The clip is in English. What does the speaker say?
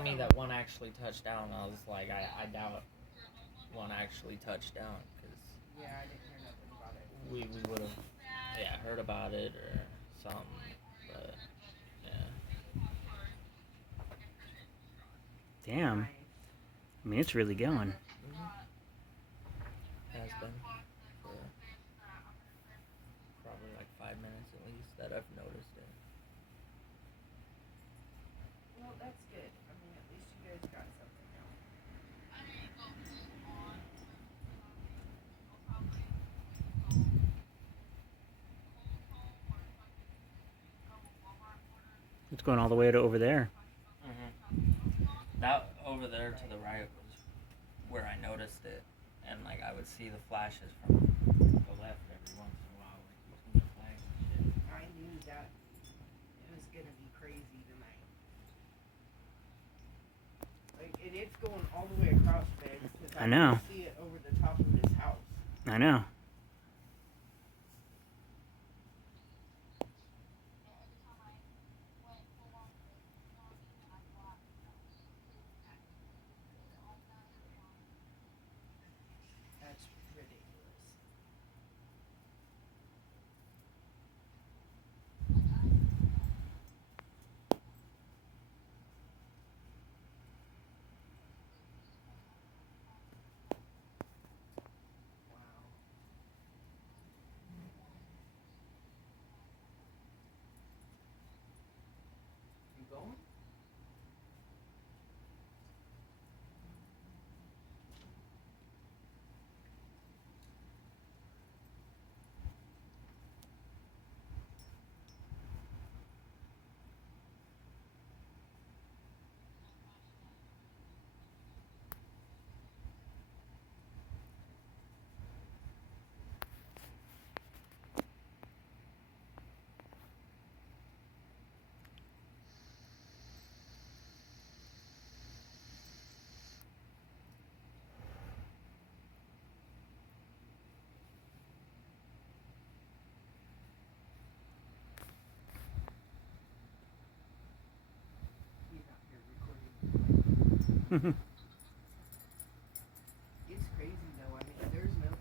telling me that one actually touched down, I was like, I doubt one actually touched down because Yeah, I didn't hear nothing about it. we would have heard about it or something, but yeah. Damn. Nice. I mean, it's really going. Has been for probably like 5 minutes at least that I've noticed it. Well, that's good. I mean, at least you guys got something now. It's going all the way to over there. That over there to the right was where I noticed it, and like I would see the flashes from the left every once in a while, like between the flags and shit. I knew that it was gonna be crazy tonight. Like it's going all the way across, babe. I know. Can see it over the top of his house. I know. That's ridiculous. Wow. You going? He's out here recording.